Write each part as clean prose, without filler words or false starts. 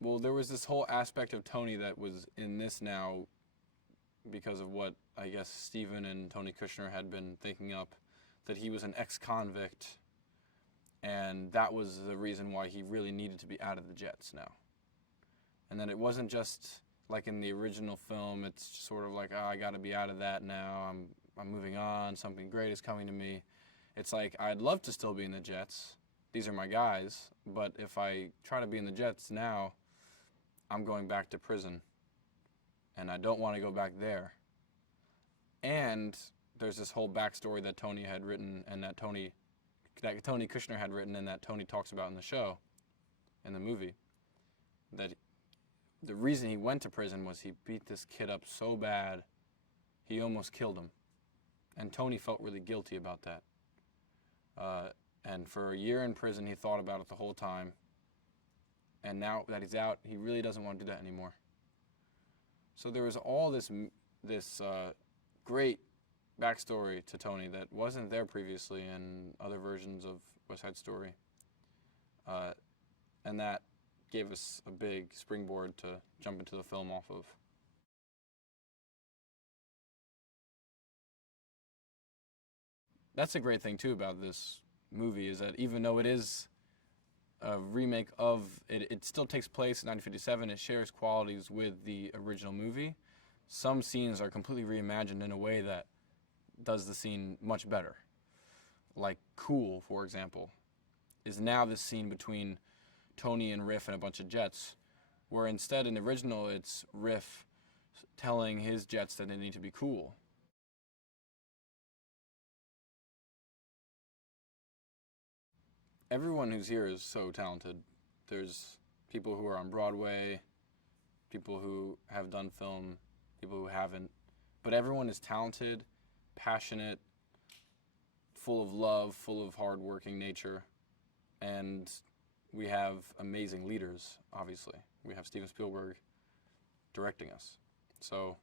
Well, there was this whole aspect of Tony that was in this now because of what I guess Steven and Tony Kushner had been thinking up, that he was an ex-convict, and that was the reason why he really needed to be out of the Jets now. And that it wasn't just like in the original film, it's just sort of like, oh, I got to be out of that now. I'm moving on. Something great is coming to me. It's like, I'd love to still be in the Jets. These are my guys. But if I try to be in the Jets now, I'm going back to prison. And I don't want to go back there. And there's this whole backstory that Tony had written and that Tony Kushner had written and that Tony talks about in the show, in the movie, that the reason he went to prison was he beat this kid up so bad he almost killed him. And Tony felt really guilty about that. And for a year in prison, he thought about it the whole time. And now that he's out, he really doesn't want to do that anymore. So there was all this great backstory to Tony that wasn't there previously in other versions of West Side Story. And that gave us a big springboard to jump into the film off of. That's a great thing too about this movie, is that even though it is a remake of it, it still takes place in 1957. It shares qualities with the original movie. Some scenes are completely reimagined in a way that does the scene much better. Like Cool, for example, is now this scene between Tony and Riff and a bunch of Jets, where instead in the original it's Riff telling his Jets that they need to be cool. Everyone who's here is so talented. There's people who are on Broadway, people who have done film, people who haven't, but everyone is talented, passionate, full of love, full of hard-working nature, and we have amazing leaders, obviously. We have Steven Spielberg directing us. So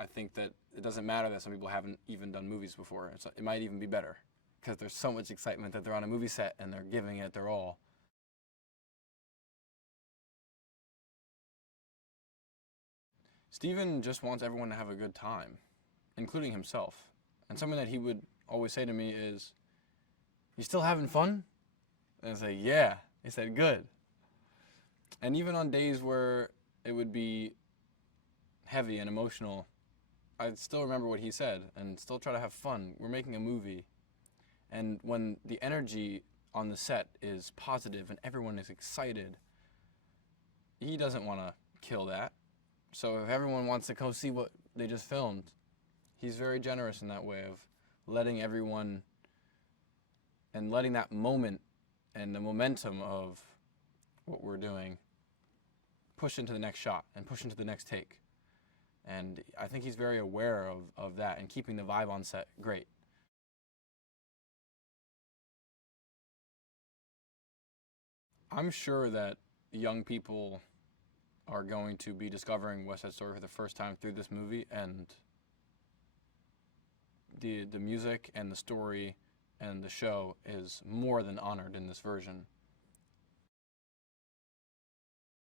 I think that it doesn't matter that some people haven't even done movies before. It might even be better because there's so much excitement that they're on a movie set and they're giving it their all. Steven just wants everyone to have a good time, including himself. And something that he would always say to me is, "You still having fun?" And I say, "Yeah." He said, "Good." And even on days where it would be heavy and emotional, I'd still remember what he said and still try to have fun. We're making a movie. And when the energy on the set is positive and everyone is excited, he doesn't want to kill that. So if everyone wants to go see what they just filmed, he's very generous in that way of letting everyone and letting that moment and the momentum of what we're doing push into the next shot and push into the next take. And I think he's very aware of that and keeping the vibe on set great. I'm sure that young people are going to be discovering West Side Story for the first time through this movie, and the music and the story and the show is more than honored in this version.